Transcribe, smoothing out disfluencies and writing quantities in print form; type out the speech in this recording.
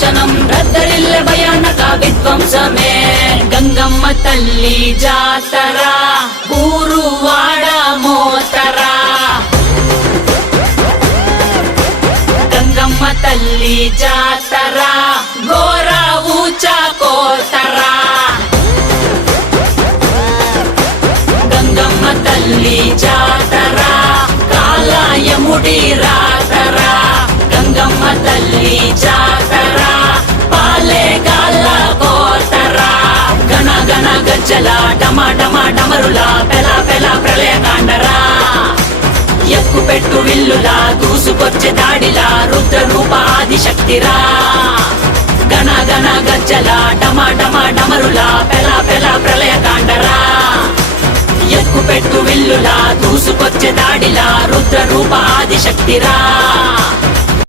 నాశనం రద్దరిల్లె భయానక విధ్వంసమే గంగమ్మ తల్లి జాతర ఊరు వాడ మోతరా గంగమ్మ తల్లి జాతర ఘోర ఊచ కోతరా గంగమ్మ తల్లి జాతర కాలయముడి రాతరా గంగమ్మ తల్లి జాతర పాలే గాల కోతరా గణ గణ గజ్జల డమ డమ డమరుల పెల పెల ప్రళయ కాండరా ఎక్కు పెట్టు విల్లులా దూసుకొచ్చే దాడిలా రుద్ర రూప ఆదిశక్తిరా గణ గణ గజ్జల డమ డమ డమరుల పెల పెల ప్రళయ కాండరా ఎక్కు పెట్టు విల్లులా దూసుకొచ్చే దాడిలా రుద్ర రూప ఆదిశక్తిరా